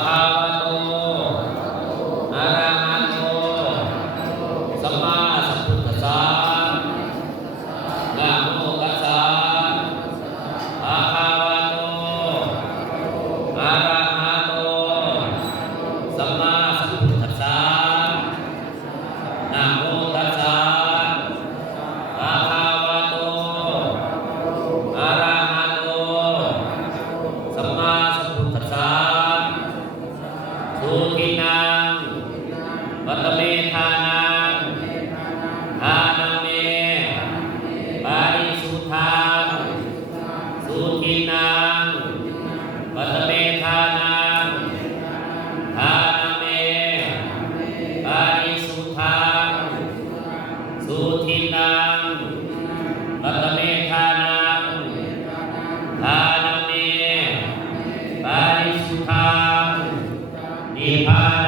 ภะคะวะโตอะระหะโตสัมมาสัมพุทธัสสะนะโมตัสสะภะคะวะโตอะระหะโตสัมมาสัมพุทธัสสะนะโมตัสสะภะคะวะโตอะระหะโตสัมมาสัมพุทธัสสะสุขินังวัตเมธานังทานังเมปาริสุทธังสุขินังวัตเมธานังทานังเมปาริสุทธังสุขินังวัตเมธานังทานังเมปาริสุทธังนิพพา